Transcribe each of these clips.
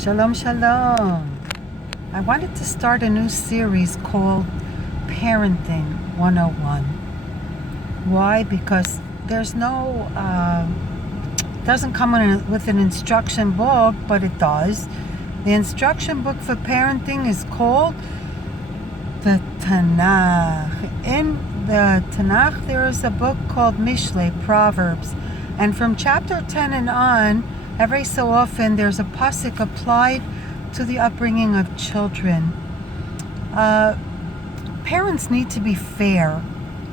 Shalom, shalom. I wanted to start a new series called Parenting 101. Why? Because there's no, doesn't come with an instruction book, but it does. The instruction book for parenting is called the Tanakh. In the Tanakh, there is a book called Mishle, Proverbs. And from chapter 10 and on, every so often, there's a pasuk applied to the upbringing of children. Parents need to be fair.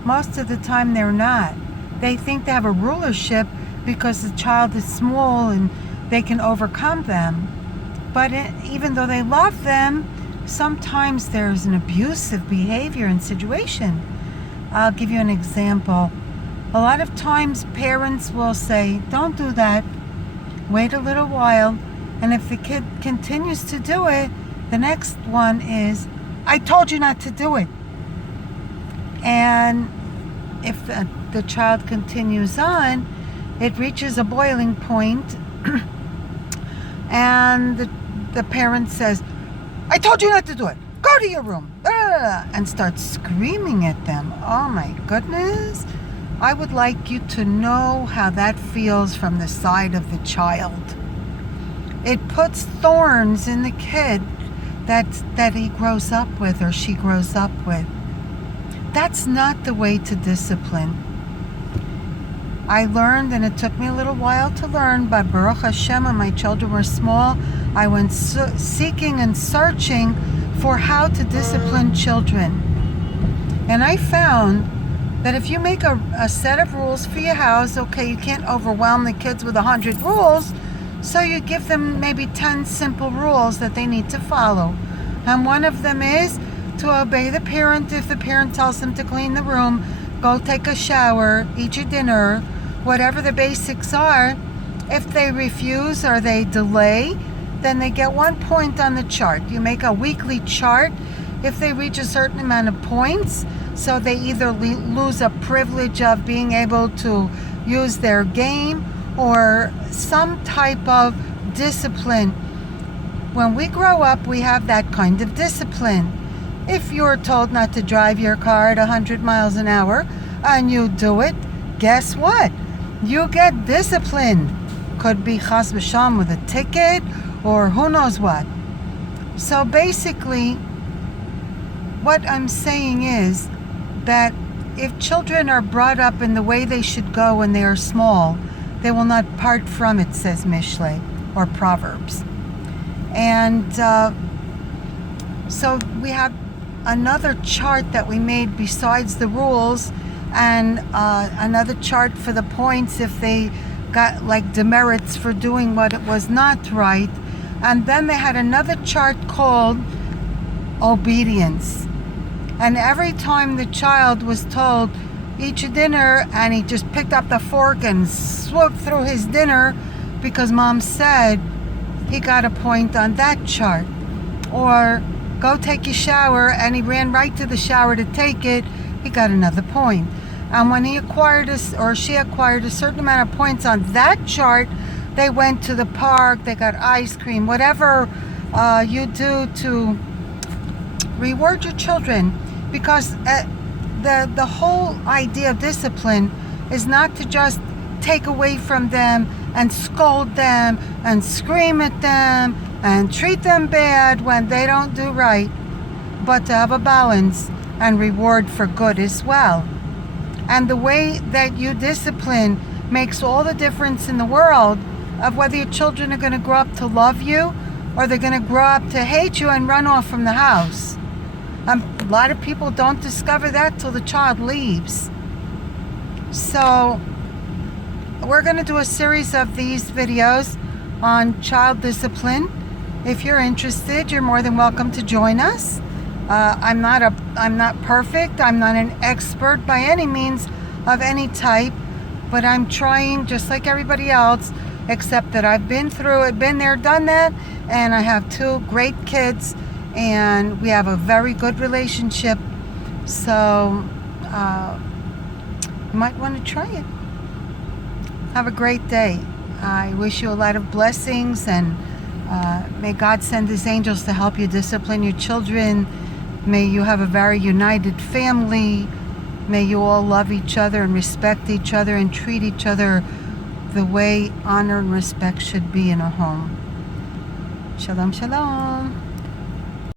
Most of the time, they're not. They think they have a rulership because the child is small and they can overcome them. But even though they love them, sometimes there's an abusive behavior and situation. I'll give you an example. A lot of times, parents will say, "Don't do that. Wait a little while," and if the kid continues to do it, the next one is, "I told you not to do it." And if the child continues on, it reaches a boiling point, and the parent says, "I told you not to do it. Go to your room," and starts screaming at them. Oh my goodness. I would like you to know how that feels from the side of the child. It puts thorns in the kid that he grows up with or she grows up with. That's not the way to discipline. I learned, and it took me a little while to learn, but Baruch Hashem, when my children were small, I went seeking and searching for how to discipline children. And I found that if you make a set of rules for your house, okay, you can't overwhelm the kids with 100 rules, so you give them maybe 10 simple rules that they need to follow. And one of them is to obey the parent if the parent tells them to clean the room, go take a shower, eat your dinner, whatever the basics are. If they refuse or they delay, then they get 1 point on the chart. You make a weekly chart. If they reach a certain amount of points, so they either lose a privilege of being able to use their game or some type of discipline. When we grow up, we have that kind of discipline. If you're told not to drive your car at 100 miles an hour and you do it, guess what? You get disciplined. Could be chas v'shalom with a ticket or who knows what. So basically, what I'm saying is that if children are brought up in the way they should go when they are small, they will not part from it, says Mishle or Proverbs. And so we have another chart that we made besides the rules, and another chart for the points if they got like demerits for doing what it was not right. And then they had another chart called obedience. And every time the child was told, "Eat your dinner," and he just picked up the fork and swooped through his dinner because mom said, he got a point on that chart. Or go take your shower, and he ran right to the shower to take it, he got another point. And when he acquired or she acquired a certain amount of points on that chart, they went to the park, they got ice cream, whatever you do to reward your children. Because the whole idea of discipline is not to just take away from them and scold them and scream at them and treat them bad when they don't do right, but to have a balance and reward for good as well. And the way that you discipline makes all the difference in the world of whether your children are going to grow up to love you or they're going to grow up to hate you and run off from the house. A lot of people don't discover that till the child leaves. So we're going to do a series of these videos on child discipline. If you're interested, you're more than welcome to join us. I'm not perfect. I'm not an expert by any means of any type, but I'm trying just like everybody else, except that I've been through it, been there, done that, and I have 2 great kids. And we have a very good relationship, so you might want to try it. Have a great day. I wish you a lot of blessings and May God send His angels to help you discipline your children. May you have a very united family. May you all love each other and respect each other and treat each other the way honor and respect should be in a home. Shalom, shalom.